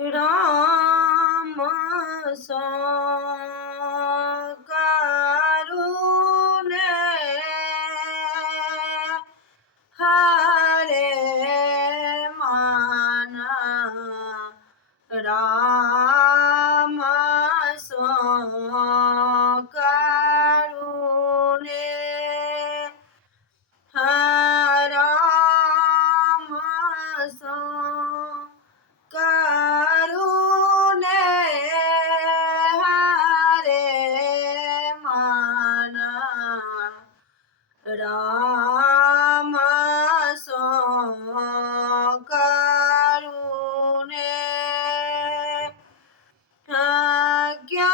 राम सो करुणे हरे माना राम सो करुणे राम सो करुणे हरे माना राम सो करुणे क्या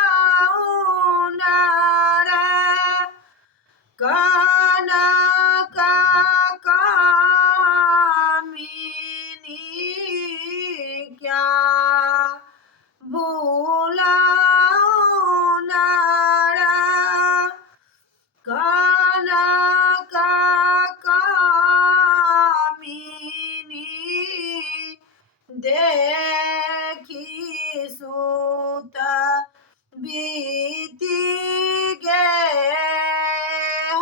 भूलाऊं नारे कनक कामिनी क्या भूलाऊं नारे कनक कामिनी देखी सुत बीती गे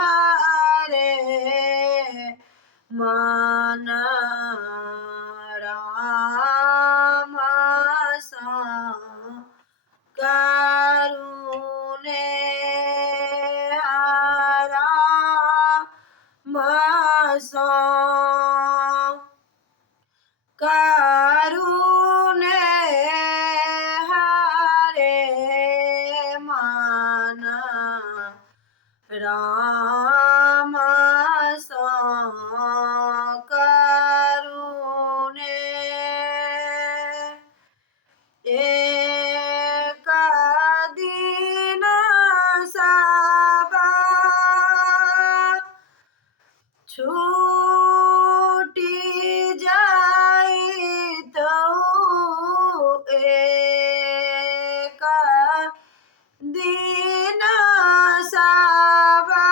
हरे माना राम सो करुणे राम सो करुणे हरे माना राम सो करुणे एक दिन सबा छूटी जाई तो एक दिन सबा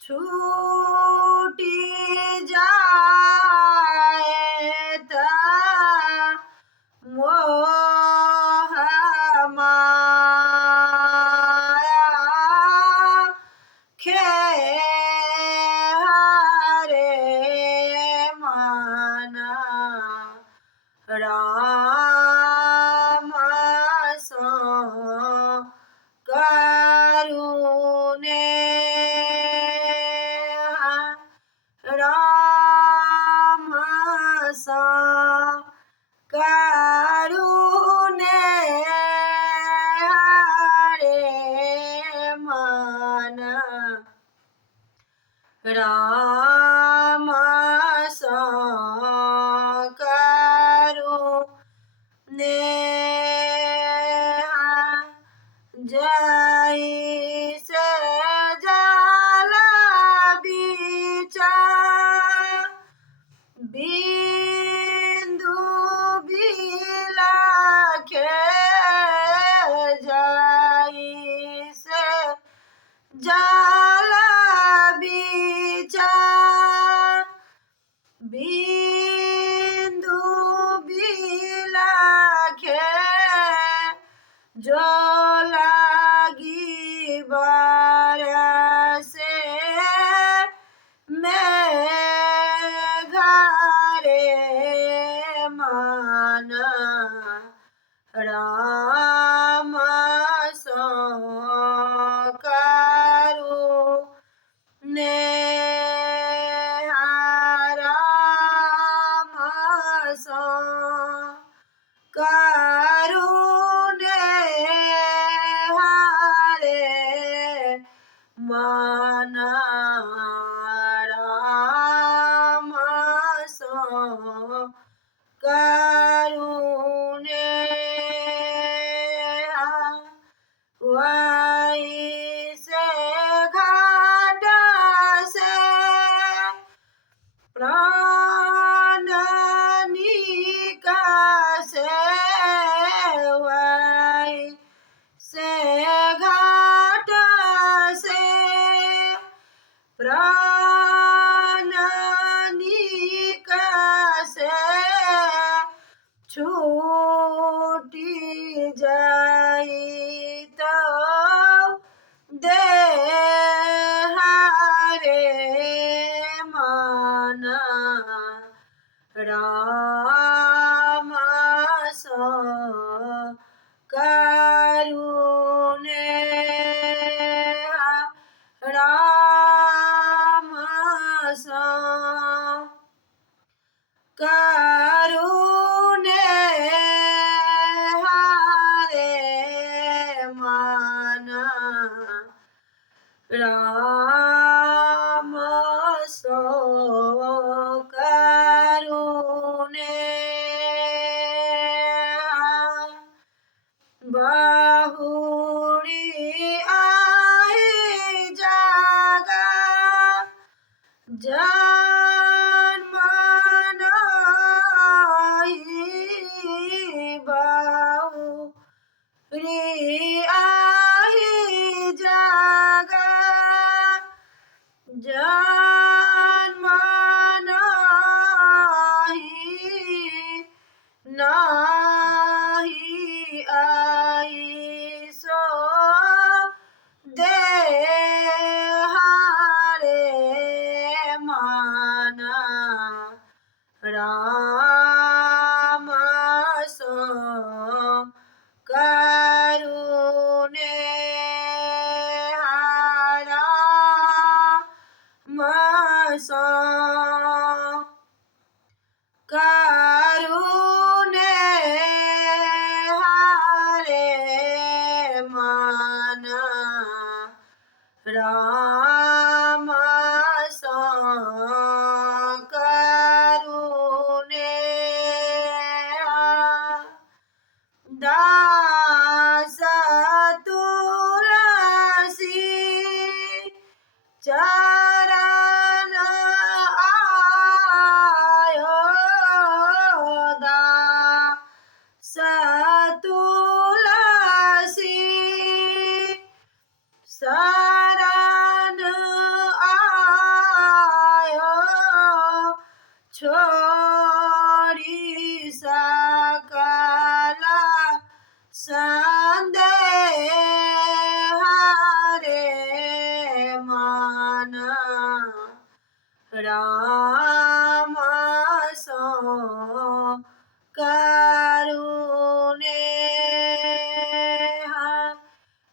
छूटी जाए तो मोह माया हरे माना राम सो करुणे राम सो करुणे हरे माना राम सो करुणे जैसे जल बीचा बिंदु बिलखे जैसे जल बीचा बिंदु बिलखे जो लागी बरसे मैं घरे माना राम सो करुणे राम सो करुणे हरे माना राम सो રામ સો કરુણે રામ સો કરુણે હારે માના રામ સો કરુણે बहुड़ी आही जागा जन्म नहीं बहुड़ी आही जागा जन्म नहीं नाही आई सो देहारे माना राम सो करुणे राम सो करुणे हारे माना राम सो करुणे दास तुलसी चरण आयो दास तुलसी शरण आयो छोड़ी सकला संदेह रे माना राम सो करुणे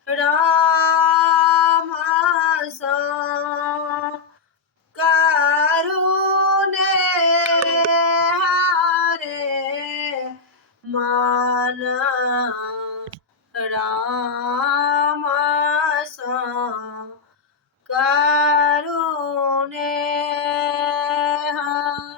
राम सो करुणे हरे माना राम